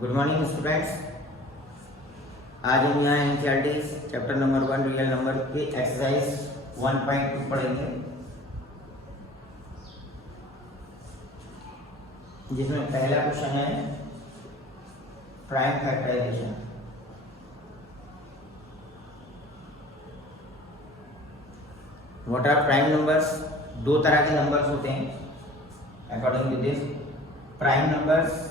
Good morning students. आज हम यहाँ NCERT chapter number 1 real number की एक्सरसाइज 1.2 पढ़ेंगे, जिसमें पहला क्वेश्चन है prime factorization. What are prime numbers? दो तरह के नंबर्स होते हैं according to this, prime numbers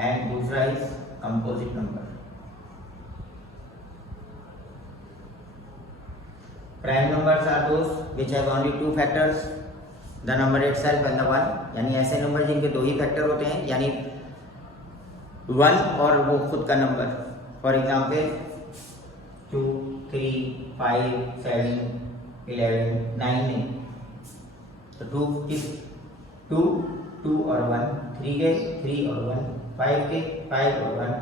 and दूसरा is composite number. Prime numbers are those which have only two factors, the number itself and the one. यानी ऐसे number जिनके दो ही फैक्टर होते हैं, यानी वन और वो खुद का नंबर। फॉर एग्जाम्पल 2, 3, 5, 7, 11, 9 में तो 2 और 1, 3 के 3 और 1, 5 के 5 और 1।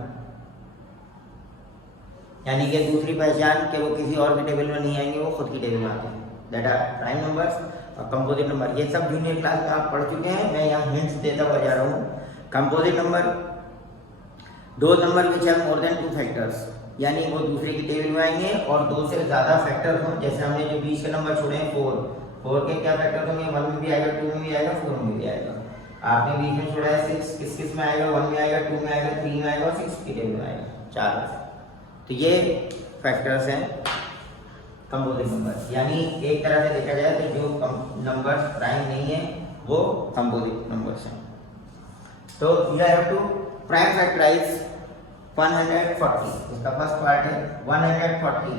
यानी कि दूसरी पहचान कि वो किसी और के टेबल में नहीं आएंगे, वो खुद की टेबल में आते हैं। दैट आर प्राइम नंबर्स और कंपोजिट नंबर। ये सब जूनियर क्लास में आप पढ़ चुके हैं, मैं यहाँ हिंट्स देता हुआ जा रहा हूँ। कंपोजिट नंबर, दो number which have more than 2 factors, यानी वो दूसरे की टेबल में आएंगे और दो से ज्यादा फैक्टर हों। जैसे हमने जो 20 के नंबर छोड़े हैं 4 के क्या फैक्टर होंगे? 1 में भी आएगा, 2 में भी आएगा, 4 में भी आएगा। आपने 20 में छोड़ा है 6, किस में आएगा? 1 में आएगा, 2 में आएगा, 3 में आएगा और 6 की टेबल में आएगा, 4। तो ये फैक्टर्स हैं कंपोजिट नंबर। यानी एक तरह से देखा जाए तो जो नंबर्स प्राइम नहीं है वो कंपोजिट नंबर्स हैं। तो you have to prime factorise 140। इसका फर्स्ट पार्ट है 140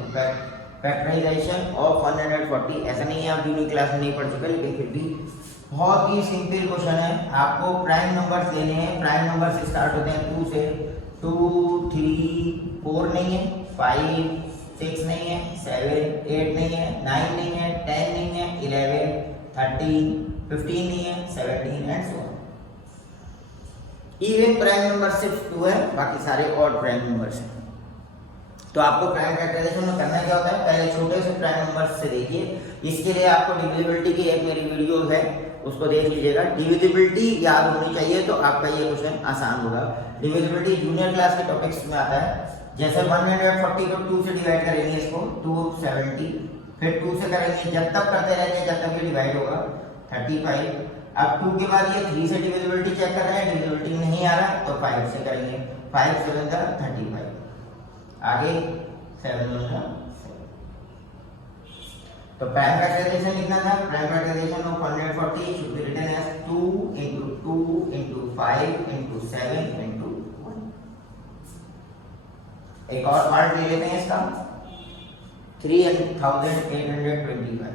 फैक्टराइजेशन ऑफ 140। ऐसा नहीं है आप जूनियर क्लास में नहीं पढ़ चुके, लेकिन फिर भी बहुत ही सिंपल क्वेश्चन है। आपको प्राइम नंबर्स लेने हैं। प्राइम नंबर से स्टार्ट होते हैं 2 से। 2, 3, 4 नहीं है, 5, 6 नहीं है, 7, 8 नहीं है, 9 नहीं है, 10 नहीं है, 11, 13, 15 नहीं है, 17 and so on. Even prime number सिर्फ 2 है, बाकी सारे ऑड प्राइम नंबर्स हैं। तो आपको प्राइम फैक्टराइजेशन में करना क्या होता है? पहले छोटे से प्राइम नंबर्स से देखिए। इसके लिए आपको डिविजिबिलिटी की एक मेरी वीडियो है, उसको देख लीजिएगा। डिविजिबिलिटी याद होनी चाहिए तो आपका ये क्वेश्चन आसान होगा। डिविजिबिलिटी जूनियर क्लास के टॉपिक्स में आता है। जैसे 140 को 2 से डिवाइड करेंगे, इसको 270, फिर 2 से करेंगे, जब तक करते रहेंगे जब तक ये डिवाइड होगा 35। अब 2 के बाद ये 3 से डिविजिबिलिटी चेक कर रहे हैं, डिविजिबिलिटी नहीं आ रहा तो 5 से करेंगे। 5 7 का 35, आगे 7 1 का 7। तो प्राइम फैक्टराइजेशन लिखना था। Prime factorisation of 140 should be written as 2 into 2 into 5 into 7 into 1। एक और पार्ट ले लेते हैं इसका, 3825।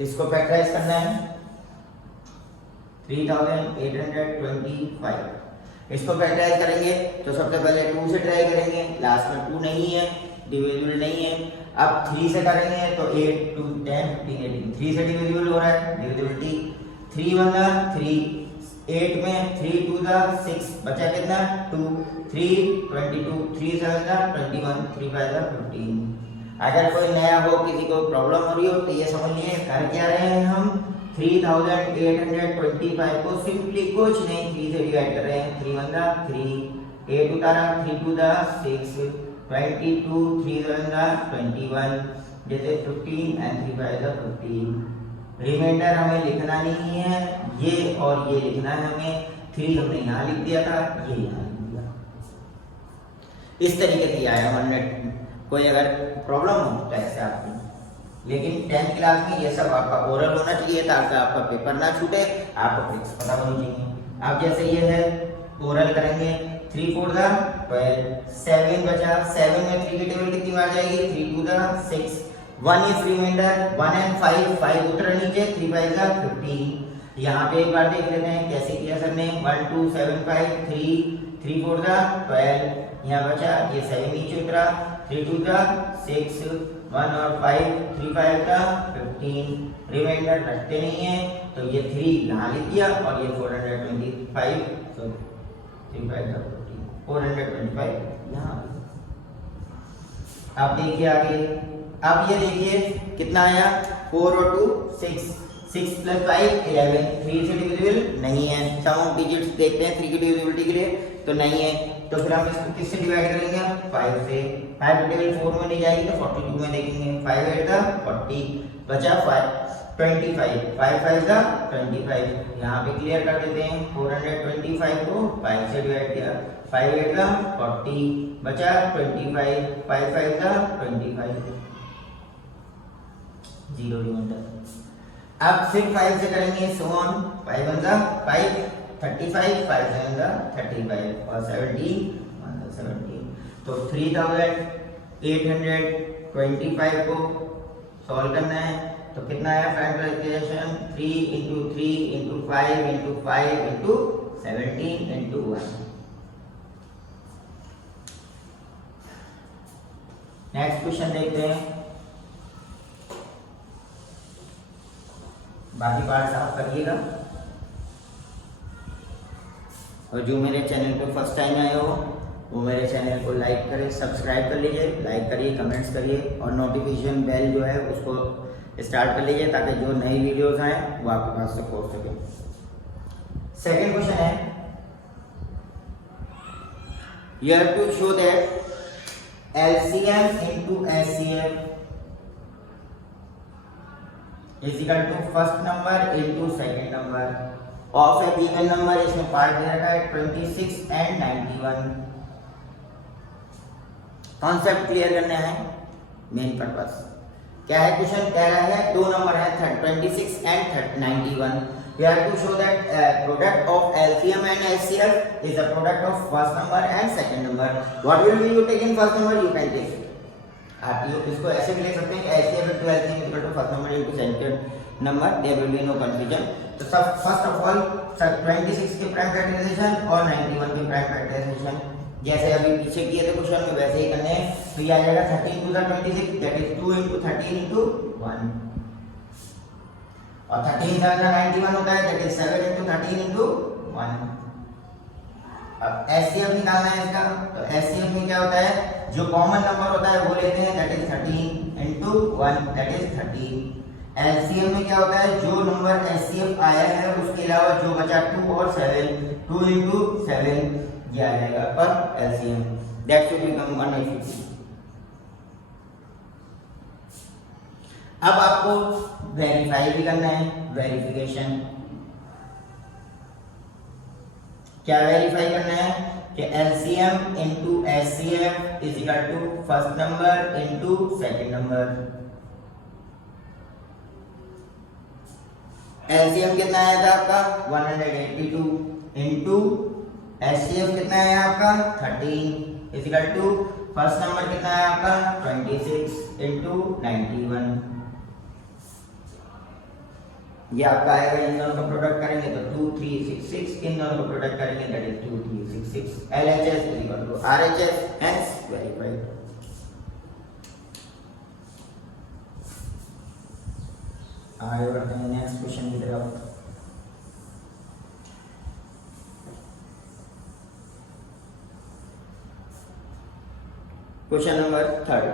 इसको फैक्टराइज करना है 3825। इसको फैक्टराइज करेंगे तो सबसे पहले 2 से ट्राई करेंगे, लास्ट में 2 नहीं है, डिविजिबल नहीं है। अब 3 से करेंगे तो 8, 2, 10, 15, 18, 3 से डिविजिबल हो रहा है, डिविजिबिलिटी 3 1 3, 8 में 3 2 6, बचा कितना? 2, 3 22, 3 7 21, 3 5 15। अगर कोई नया हो, किसी को प्रॉब्लम हो रही हो तो ये समझ लिए कर क्या रहे हैं हम? 3825 को सिंपली कुछ नहीं 3 से डिवाइड कर रहे हैं। 3 1 3, 8 उतारा, 3 2 6, 22, 3 7 21, जैसे 15 एंड 3 5 15। रिमाइंडर हमें लिखना नहीं है, ये और ये लिखना है हमें। 3 हमने यहाँ लिख दिया था, ये यहाँ लिख दिया। इस तरीके से आया 100। कोई अगर प्रॉब्लम हो तो ऐसे आपकी, लेकिन 10th क्लास में ये सब आपका ओरल होना चाहिए ताकि आपका पेपर ना छूटे, आपको ट्रिक्स पता होनी चाहिए। अब जैसे ये है, ओरल करेंगे 3 4 12, 7 बचा, 7 में 3 की टेबल कितनी बार जाएगी? 3 2 6, 1 इज रिमाइंडर, 1 एंड 5 उतर नीचे, 3 5 15। यहाँ पे एक बार देख लेते हैं कैसे किया सर ने। 1 2 7 5 3 4 12, यहाँ बचा, ये 7 नीचे उतरा, 3 2 6, 1 और 5, 3 5 का 15। रिमाइंडर रखते नहीं है तो ये 3 यहाँ लिख दिया और ये 425, सो 3 5 का 15, 425 यहाँ। अब देखिए आगे, अब ये देखिए कितना आया 4 और 2 6, 6 + 5 11, 3 से डिविजिबल नहीं है। सम ऑफ डिजिट्स देखते हैं 3 की डिविजिबिलिटी के लिए, तो नहीं है, तो फिर हम इसको किससे डिवाइड करेंगे? 5 से। 5 टेबल 4 में नहीं जाएगी तो 42 में देखेंगे। 5 8 दा 40, बचा 25, 5 5 दा 25। यहाँ पे क्लियर कर देते हैं, 425 को 5 से डिवाइड किया, 5 8 दा 40, बचा 25, 5 5 दा 25, 0 रिमाइंडर। अब फिर 5 से करेंगे, सो ऑन, 5 1 दा 5, 35, 5 7 दा 35 और 17 1 दा 17। तो 3825 को सॉल्व करना है, तो कितना आया फैक्टराइजेशन? 3 × 3 × 5 × 5 × 17 × 1। नेक्स्ट क्वेश्चन देखते हैं। बाकी पार्ट आप करिएगा, और जो मेरे चैनल पे फर्स्ट टाइम आए हो वो मेरे चैनल को लाइक करें, सब्सक्राइब कर लीजिए, लाइक करिए, कमेंट्स करिए, और नोटिफिकेशन बेल जो है उसको स्टार्ट कर लीजिए ताकि जो नई वीडियोस आए वो आपके पास तक पहुंच सके। सेकंड क्वेश्चन है, you have to show that LCM into HCF is equal to first number into second number of a given number। इसमें पार्ट दे रखा है 26 and 91। कॉन्सेप्ट क्लियर करना है, मेन पर्पस क्या है। क्वेश्चन कह रहा है दो नंबर है 26 and 91। We have to show that product of LCM and HCF is a product of first number and second number। What will be you take in first number? You can take आप इसको ऐसे भी लिख सकते हैं कि HCF into LCM equal to first number into second number, there will be no confusion। तो सब फर्स्ट ऑफ ऑल 26 के प्राइम फैक्टराइजेशन और 91 के प्राइम फैक्टराइजेशन जैसे अभी पीछे किए थे क्वेश्चन में वैसे ही करने हैं। तो ये आ जाएगा 13 to the 26, that is 2 into 13 into 1, और 13 7 का 91 होता है, that is 7 into 13 into 1। अब HCF निकालना है इसका, तो HCF में क्या होता है, जो कॉमन नंबर होता है वो लेते हैं, that is 13 into 1, that is 13। LCM में क्या होता है, जो नंबर HCF आया है उसके अलावा जो बचा 2 और 7, 2 into 7 ये आ जाएगा पर LCM, that should become 180। अब आपको वेरीफाई भी करना है, वेरिफिकेशन क्या वेरीफाई करना है कि LCM into HCF is equal to first number into second number। LCM कितना आया था आपका 182 into HCF कितना है आपका 13 is equal to first number कितना है आपका 26 into 91। ये आपका आएगा, इन दोनों का प्रोडक्ट करेंगे तो 2366, इन दोनों का प्रोडक्ट करेंगे that is 2366। LHS is equal to RHS, hence verified. आगे बढ़ते हैं नेक्स्ट क्वेश्चन की तरफ। क्वेश्चन नंबर थर्ड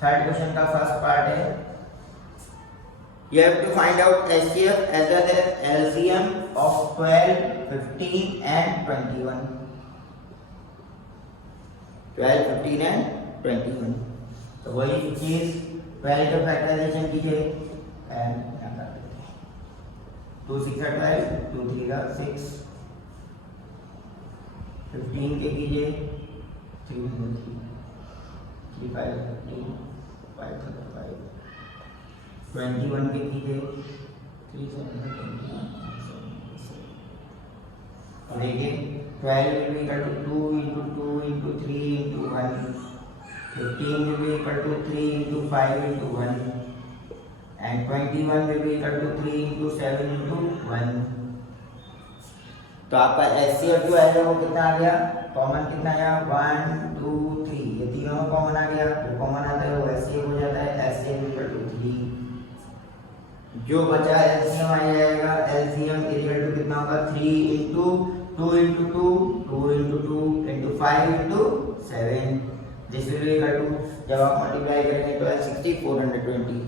क्वेश्चन का फर्स्ट पार्ट है, you have to find out HCF as well as LCM of 12, 15 and 21। 12, 15 and 21। तो वही चीज 12 का फैक्टराइजेशन कीजिए, एंड 2 6 12, 2 3 का 6, 15 के कीजिए 3 3 3 5 15 5 35, 21 के कीजिए 3 7 21। और देखिए 12 will be equal to 2 into 2 into 3 into 1, 15 will be equal to 3 into 5 into 1, and 21 will be equal to 3 into 7 into 1। तो आपका HCF जो है वो कितना आ गया, कॉमन कितना आया 1 2 3, ये तीनों कॉमन आ गया, तो कॉमन आता है वो HCF हो जाता है, HCF equal to 3। जो बचा LCM आ जाएगा, LCM इक्वल टू कितना होगा 3 into 2 into 2, 2 into 2 into 5 into 7, this will be equal to, जब आप मल्टीप्लाई करेंगे 1260 420।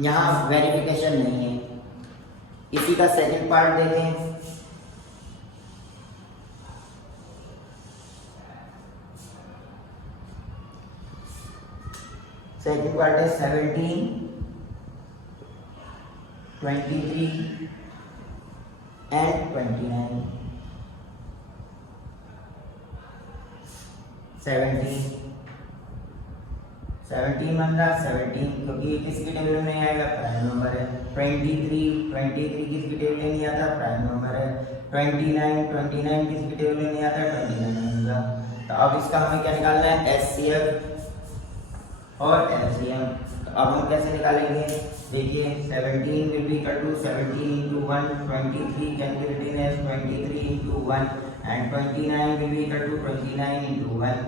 यहाँ वेरिफिकेशन नहीं है। इसी का सेकंड पार्ट देते हैं। सेकंड पार्ट है 17, 23 and 29। 17 बन रहा 17 क्योंकि किसकी टेबल में नहीं आएगा, प्राइम नंबर है। 23 किसकी टेबल में नहीं आता, प्राइम नंबर है। 29 किसकी टेबल में नहीं आता, 29 बनेगा। तो अब इसका हमें क्या निकालना है, एचसीएफ और एलसीएम। तो अब हम कैसे निकालेंगे, देखिए 17 will be equal to 17 into 1, 23 can be written as 23 into 1 and 29 will be equal to 29 into 1।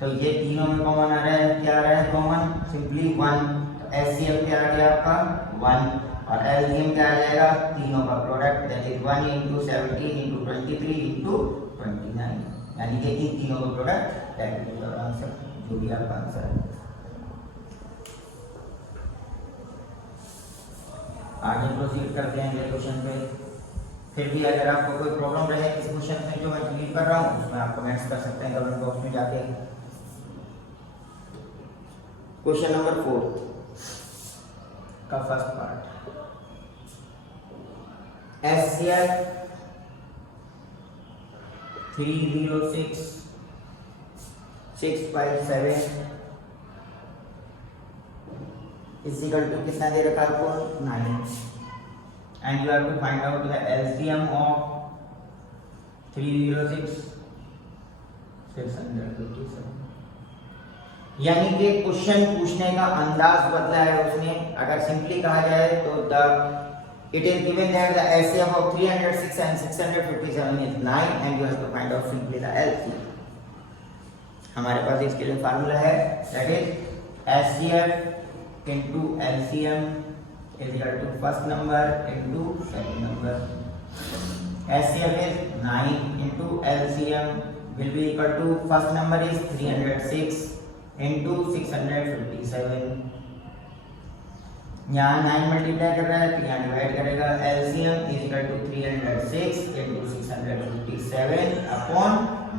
तो ये तीनों में कॉमन आ रहा है, क्या आ रहा है कॉमन, सिंपली 1। तो एचसीएफ क्या आ गया आपका 1 और एलसीएम क्या आ जाएगा, तीनों का product that is 1 into 17 into 23 into 29, यानी कि इन तीनों का product that is your answer, जो भी आपका आंसर है। आगे प्रोसीड करते हैं अगले क्वेश्चन पे। फिर भी अगर आपको कोई प्रॉब्लम रहे इस क्वेश्चन में जो मैं क्लियर कर रहा हूँ उसमें आप कमेंट्स कर सकते हैं कमेंट बॉक्स में जाके। क्वेश्चन नंबर 4 का first part, HCL 306 657 is equal to कितना दे रखा है आपको 9 and you have to find out the LCM of 306 657। यानी कि क्वेश्चन पूछने का अंदाज बदला है उसने। अगर सिंपली कहा जाए तो the it is given that the LCM of 306 and 657 is 9 and you have to find out simply the LCM। हमारे पास इसके लिए फार्मूला है that is HCF into LCM is equal to first number into second number। HCF is 9 into LCM will be equal to first number is 306 into 657। यहाँ 9 multiply कर रहा है तो यहाँ डिवाइड करेगा, LCM is equal to 306 into 657 upon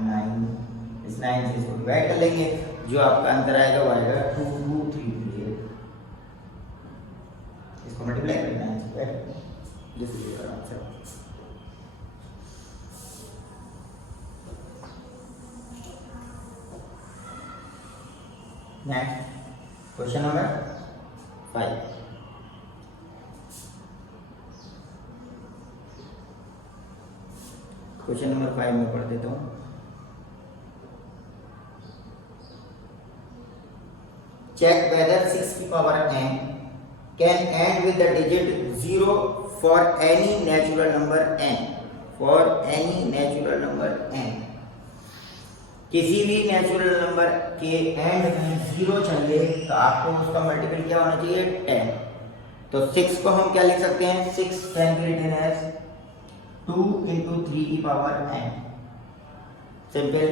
9। इस 9 से इसको डिवाइड कर लेंगे, जो आपका आंसर आएगा वो आएगा 2238। इसको मल्टीप्लाई करना है, this is your answer. Next question number 5। Question number 5 में पढ़ देता हूँ। चेक वेदर 6 की power n can end with the digit 0 for any natural number n। for any natural number n, किसी भी नेचुरल नंबर के एंड में 0 चाहिए तो आपको उसका मल्टीपल क्या होना चाहिए 10। तो 6 को हम क्या लिख सकते हैं, 6 can be written as 2 into 3 की पावर n। सिंपल।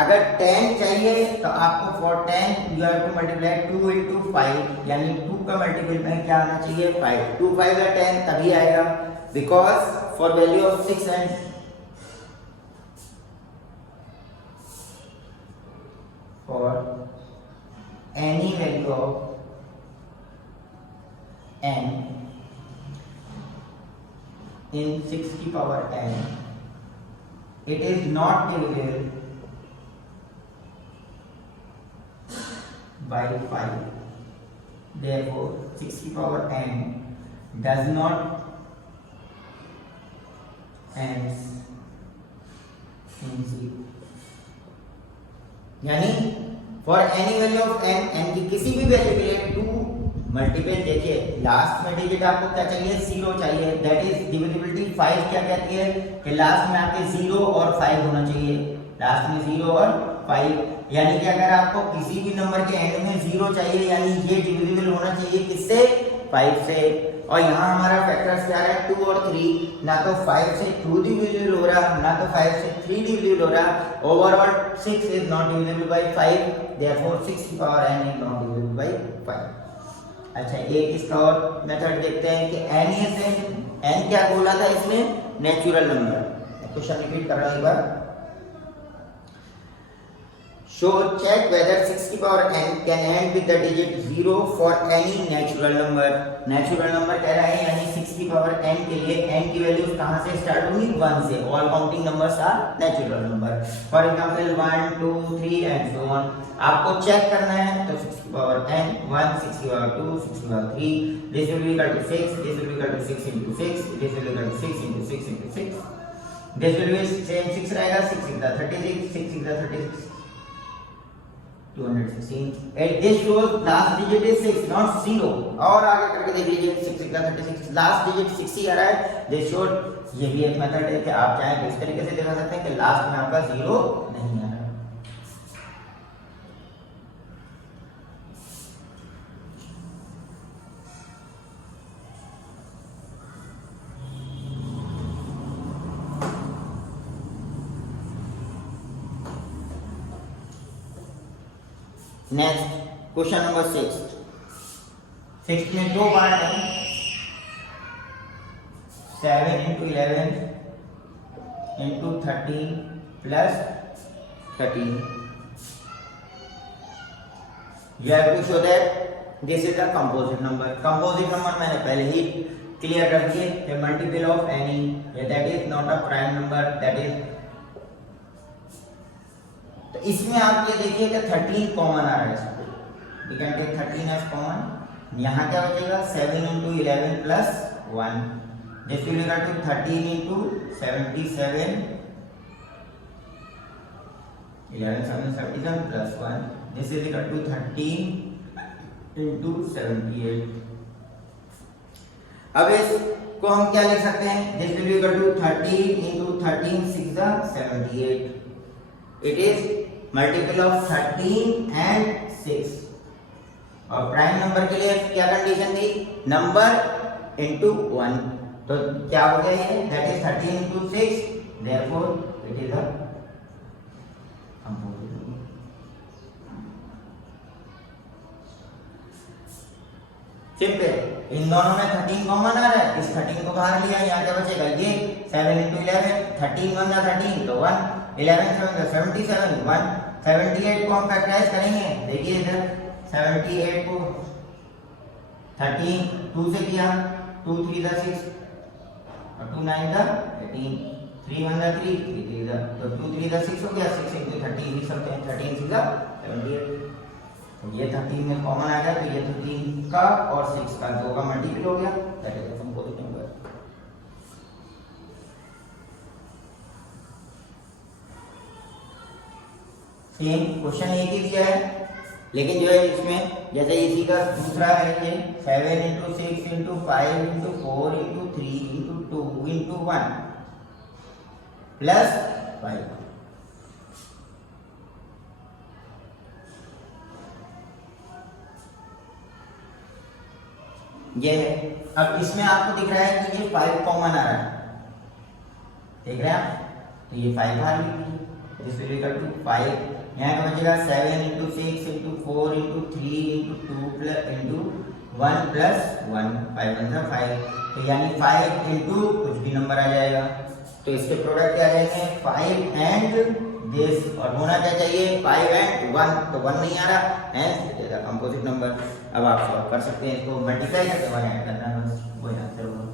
अगर 10 चाहिए तो आपको for 10 you have to multiply 2 into 5, यानी 2 का मल्टीपल में क्या आना चाहिए 5। 2 5 का 10 तभी आएगा because for value of 6 and for any value of n in 6 की power n it is not divisible by 5, therefore 6 की power n does not ends in 0। यानी for any value of n, n की किसी भी value के लिए 2 multiple, देखिए last में डिजिट आपको क्या चाहिए 0 चाहिए, दैट इज डिविजिबिलिटी 5 क्या कहती है कि लास्ट में आपके 0 और 5 होना चाहिए, लास्ट में 0 और 5। यानी कि अगर आपको किसी भी नंबर के एंड में 0 चाहिए यानी ये डिविजिबल होना चाहिए किससे 5 से, और यहाँ हमारा फैक्टर्स क्या है 2 और 3, ना तो 5 से 2 डिविजिबल हो रहा, ना तो 5 से 3 डिविजिबल हो रहा, overall 6 is not divisible by 5, therefore 6 की power n is not divisible by 5। अच्छा, एक इसका और मेथड देखते हैं कि n से n क्या बोला था इसमें, नेचुरल नंबर। क्वेश्चन रिपीट कर रहा हूं एक बार। So check whether 6 की power n can end with the digit 0 for any natural number। Natural number कह रहा है, यानी 6 की पावर n के लिए n की वैल्यूज कहां से स्टार्ट होंगी, 1 से। All counting numbers are natural number. For example 1 2 3 and so on. आपको चेक करना है तो 6 की पावर n 1, 6 की पावर 2, 6 की power 3, this will be equal to 6, this will be equal to 6 into 6, this will be equal to 6 into 6 into 6, this will be same 6 रहेगा, 6 6 36, 6 6 36, 216, and this shows last digit is 6 not 0। और आगे करके देख लीजिए 6 6 36, last digit 6 ही आ रहा है। this shows, ये भी एक मेथड है कि आप चाहे तो इस तरीके से दिखा सकते हैं कि लास्ट में आपका 0 नहीं आ रहा है। नेक्स्ट क्वेश्चन नंबर 6 में दो पार्ट है, 7 into 11 into 13 plus 13। You have to show that this is the composite number। composite number मैंने पहले ही क्लियर कर दिए, a multiple of any, that is not a prime number, that is। तो इसमें आप ये देखिए कि 13 कॉमन आ रहा है, इसको we can take 13 as common. यहाँ क्या बचेगा 7 into 11 plus 1, this will equal to 13 into 77, 11 7 77 plus 1, this is equal to 13 into 78। अब इसको हम क्या लिख सकते हैं, this will be equal to 13 into 13 6 78। It is multiple of 13 and 6। और प्राइम नंबर के लिए क्या कंडीशन थी, नंबर इनटू 1। तो क्या हो गया ये, that is 13 into 6, therefore it is a composite number. Simple, इन दोनों में 13 कॉमन आ रहा है, इस 13 को बाहर लिया, यहाँ क्या बचेगा ये 7 into 11, 13 1 जा 13 तो 1, 11 7 जा 77 1, 78 को हम फैक्टराइज करेंगे, देखिए इधर 78 को 13 2 से किया, 2 3 जा 6 और 2 9 जा 18, 3 1 जा 3, 3 3 जा, तो 2 3 जा 6 हो गया, 6 into 13 लिख सकते हैं, 13 6 जा 78। तो ये 13 में कॉमन आ गया, तो ये 13 का और 6 का 2 का मल्टीपल हो गया, that is the composite number. Same question एक ही दिया है, लेकिन जो है इसमें जैसे इसी का दूसरा है ये 7 into 6 into 5 into 4 into 3 into 2 into 1 plus 5। ये है, अब इसमें आपको दिख रहा है कि ये 5 कॉमन आ रहा है, देख रहे हैं आप, तो ये 5 बाहर लिख लीजिए, दिस विल इक्वल टू 5, यहाँ का बचेगा 7 into 6 into 4 into 3 into 2 plus into 1 plus 1, 5 1 जा 5, तो यानी 5 into कुछ भी नंबर आ जाएगा, तो इसके प्रोडक्ट क्या रहेंगे 5 and this, और होना क्या चाहिए 5 and 1, तो 1 नहीं आ रहा, hence it is a composite number। अब आप सॉल्व कर सकते हैं, इसको मल्टीप्लाई करके 1 ऐड करना है, बस वही आंसर होगा।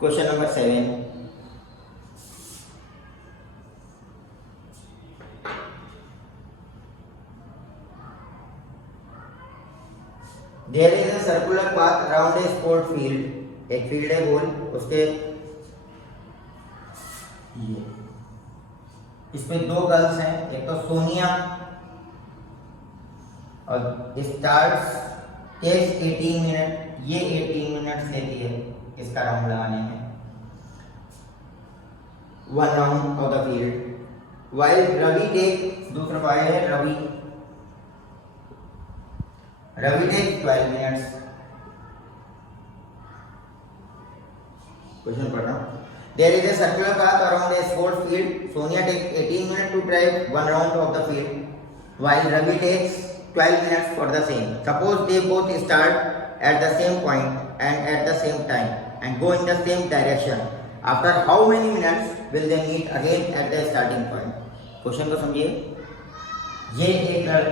Question number 7, there is a circular path around a sport field. एक फील्ड है गोल, उसके ये इसमें दो गर्ल्स हैं, एक तो सोनिया और स्टार्ट्स टेक्स 18 मिनट, ये 18 मिनट्स लेती है इसका राउंड लगाने में, 1 round of the field. while Ravi take, दूसरा पाया है रवि take 12 minutes। क्वेश्चन पढ़ रहा हूँ। There is a circular path around a sports field. Sonia takes 18 minutes to drive one round of the field, while Ravi takes 12 minutes for the same. Suppose they both start at the same point and at the same time and go in the same direction. After how many minutes will they meet again at the starting point? Question को समझिए। ये एक girl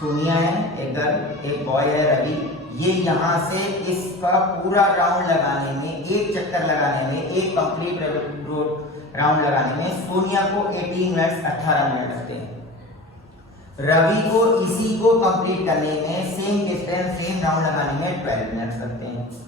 Sonia है, एक girl, एक boy है रवि। ये यहाँ से इसका पूरा राउंड लगाने में, एक चक्कर लगाने में, एक कंप्लीट राउंड लगाने में सोनिया को 18 मिनट्स 18 मिनट लगते हैं। रवि को इसी को कंप्लीट करने में, सेम डिस्टेंस सेम राउंड लगाने में 12 मिनट्स लगते हैं।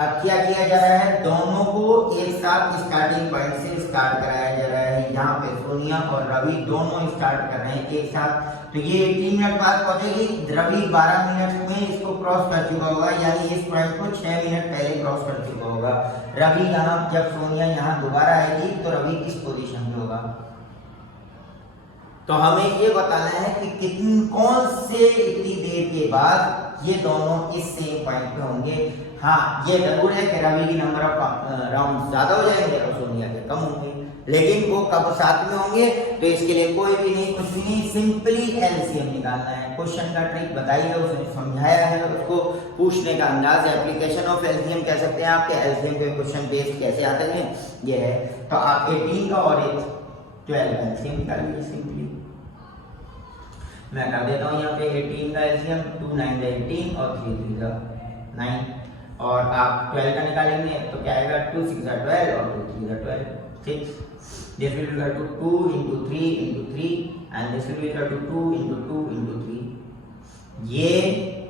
अब क्या किया जा रहा है, दोनों को एक साथ स्टार्टिंग पॉइंट से स्टार्ट कराया जा रहा है। यहाँ पे सोनिया और रवि दोनों स्टार्ट कर रहे हैं एक साथ, तो ये 18 मिनट बाद पहुंचेगी। रवि 12 मिनट में इसको क्रॉस कर चुका होगा, यानी इस पॉइंट को 6 मिनट पहले क्रॉस कर चुका होगा। रवि यहाँ, जब सोनिया यहाँ दोबारा आएगी तो रवि किस पोजीशन पे होगा। तो हमें ये बताना है कि कौन से इतनी देर के बाद ये दोनों इस सेम पॉइंट पे होंगे। हाँ, ये जरूर है कि रवि की नंबर ऑफ राउंड ज्यादा हो जाएंगे और सोनिया के कम होंगे, लेकिन वो कब साथ में होंगे तो इसके लिए कोई भी नहीं, कुछ भी नहीं, सिंपली एलसीएम निकालना है। क्वेश्चन का ट्रिक बताइए, उसने समझाया है, उसको पूछने का अंदाज, एप्लीकेशन ऑफ एलसीएम कह सकते हैं आपके। एलसीएम के क्वेश्चन बेस्ड कैसे आते हैं ये है। तो आप 18 का और 12 का एलसीएम निकालिए सिंपली। मैं कर देता हूँ यहाँ पे 18 का एलसीएम, 2 9 18 और 3 3 9, और आप 12 का निकालेंगे तो क्या आएगा, 2 6 12 और 2 3 12 6। This will be equal to 2 into 3 into 3 and this will be equal to 2 into 2 into 3। ये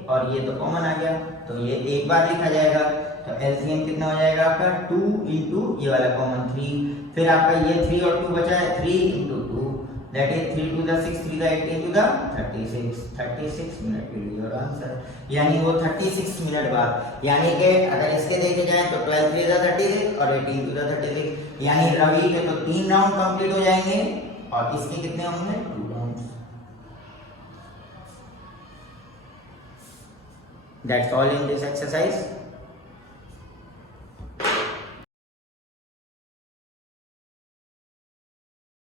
और ये तो कॉमन आ गया, तो ये एक बार लिखा जाएगा। तो एलसीएम कितना हो जाएगा आपका, 2 into ये वाला कॉमन 3, फिर आपका ये 3 और 2 बचा है, 3 into 2, that is 3 to the 6, 3 to the 18 to the 36 minute will be your answer। यानी वो 36 मिनट बाद, यानी कि अगर इसके देखे जाए तो 12 3 to the 36 और 18 to the 36, यानी रवि के तो 3 राउंड कंप्लीट हो जाएंगे और इसके कितने होंगे, 2 round. That's all in this exercise।